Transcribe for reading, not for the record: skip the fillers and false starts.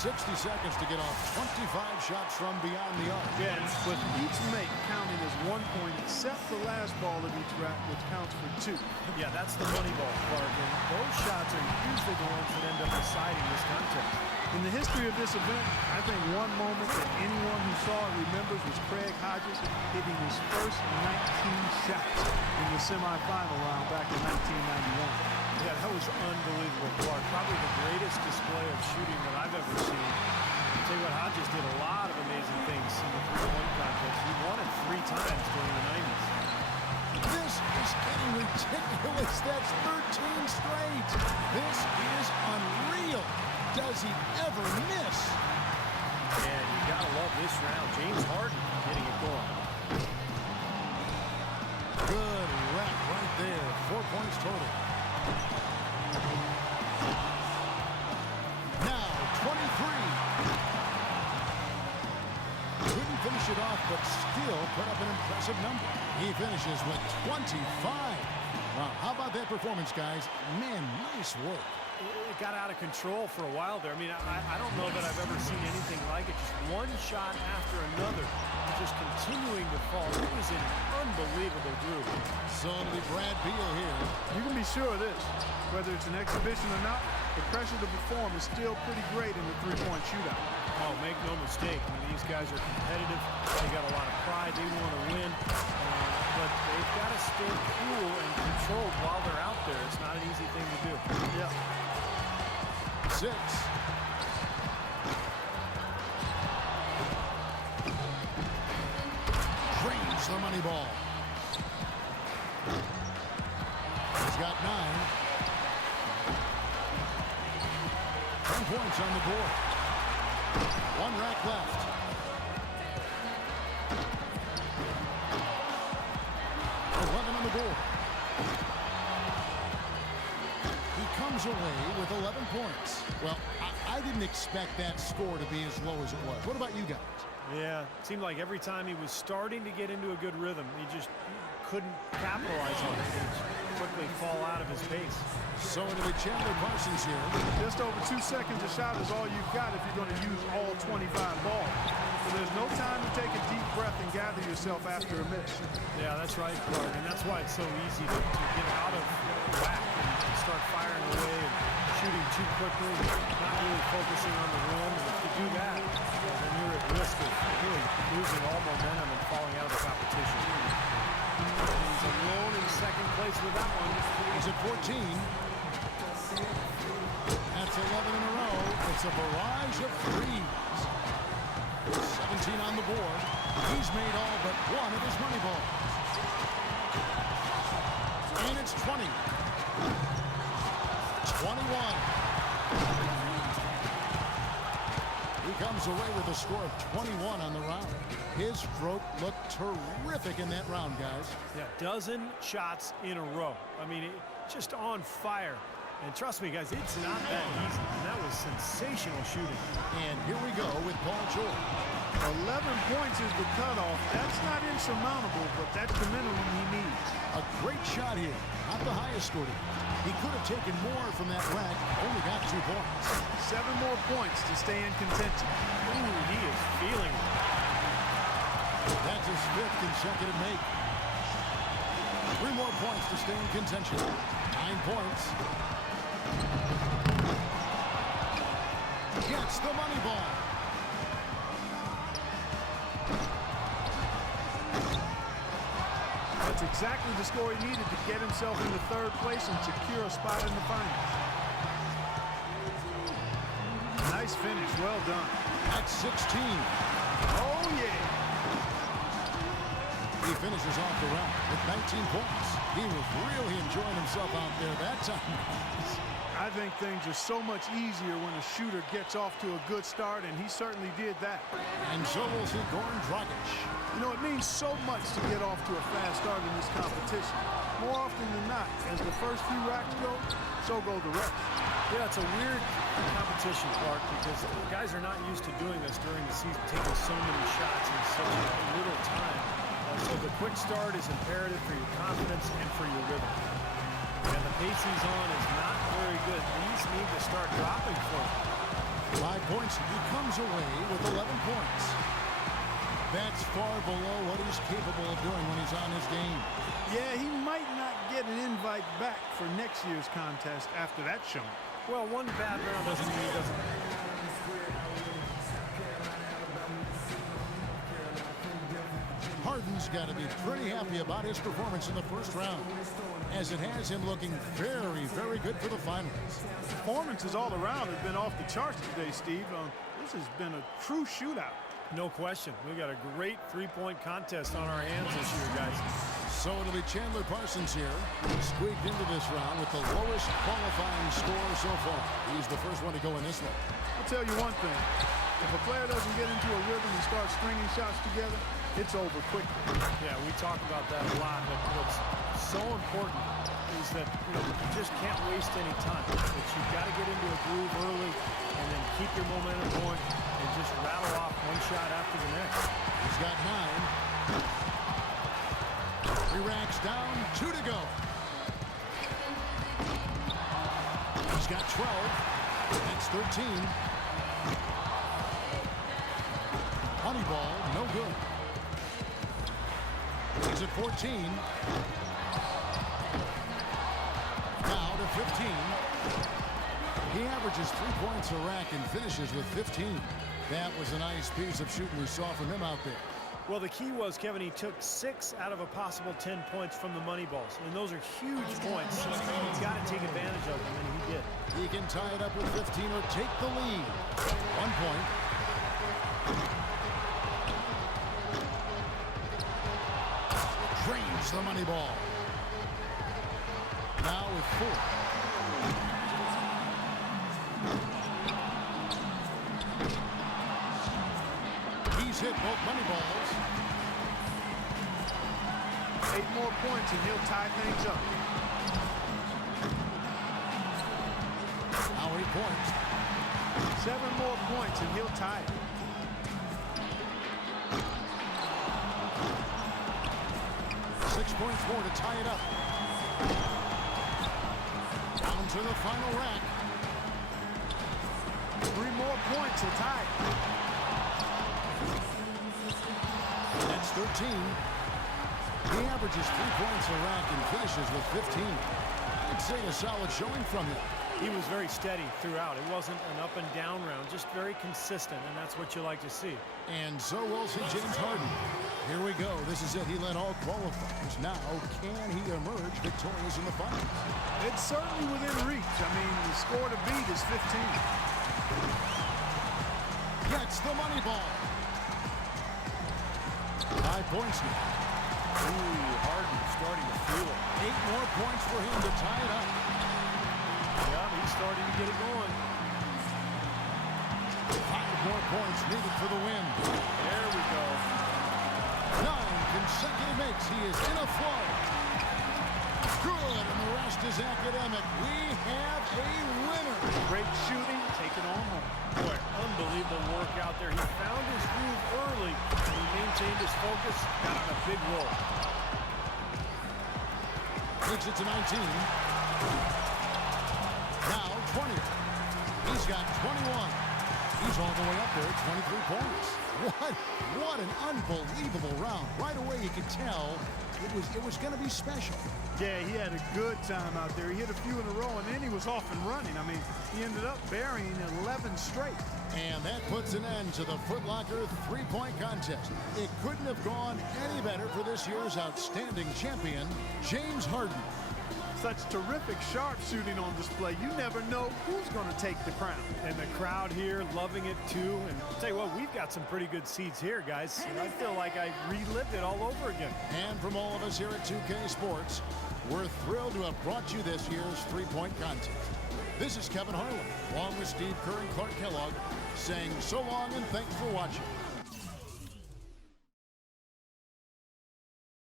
60 seconds to get off 25 shots from beyond the arc. Yeah, with each make counting as 1 point except the last ball of each rack, which counts for 2. Yeah, that's the money ball, Clark. And those shots are usually the ones that end up deciding this contest. In the history of this event, I think one moment that anyone who saw it remembers was Craig Hodges hitting his first 19 shots in the semifinal round back in 1991. Yeah, that was unbelievable, Clark. Probably the greatest display of shooting that I've ever seen. I'll tell you what, Hodges did a lot of amazing things in the three-point contest. He won it 3 times during the 90s. This is getting ridiculous. That's 13 straight. This is unreal. Does he ever miss? And you gotta love this round. James Harden getting it going. Good rep right there. 4 points total. Now 23. Couldn't finish it off, but still put up an impressive number. He finishes with 25. Wow, how about that performance, guys? Man, nice work. It got out of control for a while there. I mean, I don't know that I've ever seen anything like it. Just one shot after another, just continuing to fall. It was an unbelievable groove. So it'll be Brad Beal here. You can be sure of this. Whether it's an exhibition or not, the pressure to perform is still pretty great in the three-point shootout. Oh, make no mistake. I mean, these guys are competitive. They got a lot of pride. They want to win. But they've got to stay cool and controlled while they're out there. It's not an easy thing to do. Yeah. 6. Drains the money ball. He's got 9. 10 points on the board. 1 rack left. On the board. He comes away with 11 points. Well, I didn't expect that score to be as low as it was. What about you guys? Yeah, it seemed like every time he was starting to get into a good rhythm, he just couldn't capitalize on it. He'd quickly fall out of his pace. So it'll be Chandler Parsons here. Just over 2 seconds a shot is all you've got if you're going to use all 25 balls. So there's no time to take a deep breath and gather yourself after a miss. Yeah, that's right, Clark. And that's why it's so easy to get out of whack and start firing away and shooting too quickly, not really focusing on the rim. And if you do that, then you're at risk of really losing all momentum and falling out of the competition. He's alone in second place with that one. He's at 14. That's 11 in a row. It's a barrage of threes. 17 on the board. He's made all but one of his money balls. And it's 20. 21. He comes away with a score of 21 on the round. His stroke looked terrific in that round, guys. Yeah, 12 shots in a row. I mean, just on fire. And trust me, guys, it's not that easy. And that was sensational shooting. And here we go with Paul George. 11 points is the cutoff. That's not insurmountable, but that's the minimum he needs. A great shot here. Not the highest scored. He could have taken more from that rack. Only got 2 points. 7 more points to stay in contention. Ooh, he is feeling it. That's his 5th consecutive make. 3 more points to stay in contention. 9 points. Gets the money ball. That's exactly the score he needed to get himself into 3rd place and secure a spot in the finals. Nice finish. Well done. That's 16. Oh, yeah. He finishes off the round with 19 points. He was really enjoying himself out there that time. I think things are so much easier when a shooter gets off to a good start, and he certainly did that. And so will see Goran Dragic. You know, it means so much to get off to a fast start in this competition. More often than not, as the first few racks go, so go the rest. Yeah, it's a weird competition, Clark, because guys are not used to doing this during the season, taking so many shots in such little time. So the quick start is imperative for your confidence and for your rhythm. And the pace he's on is not very good. These need to start dropping for him. 5 points. He comes away with 11 points. That's far below what he's capable of doing when he's on his game. Yeah, he might not get an invite back for next year's contest after that showing. Well, one bad round doesn't mean he doesn't. Harden's got to be pretty happy about his performance in the first round, as it has him looking very, very good for the finals. Performances all around have been off the charts today, Steve. This has been a true shootout. No question. We got a great three-point contest on our hands this year, guys. So it'll be Chandler Parsons here, squeaked into this round with the lowest qualifying score so far. He's the first one to go in this one. I'll tell you one thing. If a player doesn't get into a rhythm and start stringing shots together, it's over quickly. Yeah, we talk about that a lot, but what's so important is that, you just can't waste any time. That you've got to get into a groove early and then keep your momentum going and just rattle off one shot after the next. He's got 9. 3 racks down, 2 to go. He's got 12. That's 13. Honey ball, no good. He's at 14. Now to 15. He averages 3 points a rack and finishes with 15. That was a nice piece of shooting we saw from him out there. Well, the key was, Kevin, he took 6 out of a possible 10 points from the money balls. And those are huge points. So he's got to take advantage of them, and he did. He can tie it up with 15 or take the lead. 1 point. Drains the money ball. Now with 4. He's hit both money balls. 8 more points and he'll tie things up. Now 8 points. 7 more points and he'll tie it. 6 points more to tie it up. Down to the final rack. 3 more points to tie it. That's 13. He averages 3 points a rack and finishes with 15. I'd say a solid showing from him. He was very steady throughout. It wasn't an up and down round, just very consistent, and that's what you like to see. And so will see James Harden. Here we go. This is it. He led all qualifiers. Now, can he emerge victorious in the finals? It's certainly within reach. I mean, the score to beat is 15. Gets the money ball. 5 points now. Ooh, Harden starting to feel it. 8 more points for him to tie it up. Yeah, he's starting to get it going. 5 more points needed for the win. There we go. 9 consecutive makes. He is in a flow. Good, and the rest is academic. We have a winner. Great shooting, take it on home. Boy, unbelievable work out there. He found his groove early, and he maintained his focus, got on a big roll. Takes it to 19. Now 20. He's got 21. He's all the way up there at 23 points. What an unbelievable round. Right away you could tell it was going to be special. Yeah, he had a good time out there. He hit a few in a row, and then he was off and running. I mean, he ended up burying 11 straight. And that puts an end to the Foot Locker three-point contest. It couldn't have gone any better for this year's outstanding champion, James Harden. Such terrific sharpshooting on display. You never know who's going to take the crown. And the crowd here loving it too. And I'll tell you what, we've got some pretty good seats here, guys. And I feel like I relived it all over again. And from all of us here at 2K Sports, we're thrilled to have brought you this year's three-point contest. This is Kevin Harlan, along with Steve Kerr and Clark Kellogg, saying so long and thanks for watching.